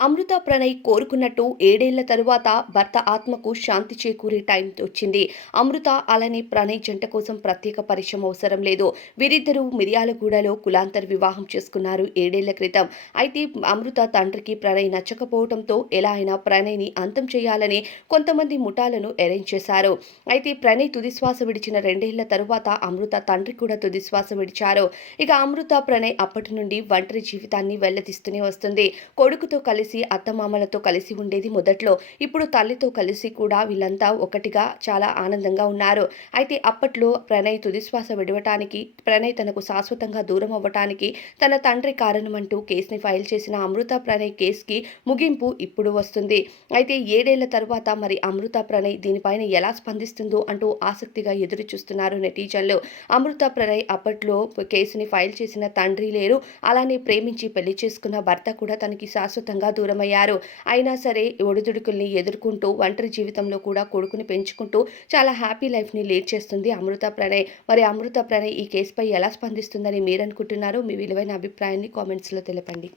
అమృత ప్రణయ్ కోరుకున్నట్టు 7 ఏళ్ల తరువాత భర్త ఆత్మకు శాంతి చేకూరే టైం వచ్చింది. అమృత అలానే ప్రణయ్ జంట కోసం ప్రత్యేక పరిచయం అవసరం లేదు. వీరిద్దరూ మిర్యాలగూడలో కులాంతర వివాహం చేసుకున్నారు 7 ఏళ్ల క్రితం. అయితే అమృత తండ్రికి ప్రణయ్ నచ్చకపోవడంతో ఎలా అయినా ప్రణయ్‌ని అంతం చేయాలని కొంతమంది ముఠాలను అరేంజ్ చేశారు. అయితే ప్రణయ్ తుదిశ్వాస విడిచిన 2 ఏళ్ల తరువాత అమృత తండ్రి కూడా తుదిశ్వాస విడిచారు. ఇక అమృత ప్రణయ్ అప్పటి నుండి ఒంటరి జీవితాన్ని వెల్లదీస్తూనే వస్తుంది. కొడుకుతో కలిసి అత్తమామలతో కలిసి ఉండేది మొదట్లో. ఇప్పుడు తల్లితో కలిసి కూడా వీళ్ళంతా ఒకటిగా చాలా ఆనందంగా ఉన్నారు. అయితే అప్పట్లో ప్రణయ్ తుదిశ్వాస విడవటానికి, ప్రణయ్ తనకు శాశ్వతంగా దూరం అవ్వటానికి తన తండ్రి కారణమంటూ కేసుని ఫైల్ చేసిన అమృత ప్రణయ్ కేసుకి ముగింపు ఇప్పుడు వస్తుంది. అయితే 7 ఏళ్ల తరువాత మరి అమృత ప్రణయ్ దీనిపైన ఎలా స్పందిస్తుందో అంటూ ఆసక్తిగా ఎదురు చూస్తున్నారు నెటిజన్లు. అమృత ప్రణయ్ అప్పట్లో కేసుని ఫైల్ చేసిన తండ్రి లేరు. అలానే ప్రేమించి పెళ్లి చేసుకున్న భర్త కూడా తనకి శాశ్వతంగా దూరమయ్యారు. అయినా సరే ఒడిదుడుకుల్ని ఎదుర్కొంటూ ఒంటరి జీవితంలో కూడా కొడుకుని పెంచుకుంటూ చాలా హ్యాపీ లైఫ్‌ని లీడ్ చేస్తుంది అమృత ప్రణయ్. మరి అమృత ప్రణయ్ ఈ కేసుపై ఎలా స్పందిస్తుందని మీరనుకుంటున్నారో మీ విలువైన అభిప్రాయాన్ని కామెంట్స్‌లో తెలపండి.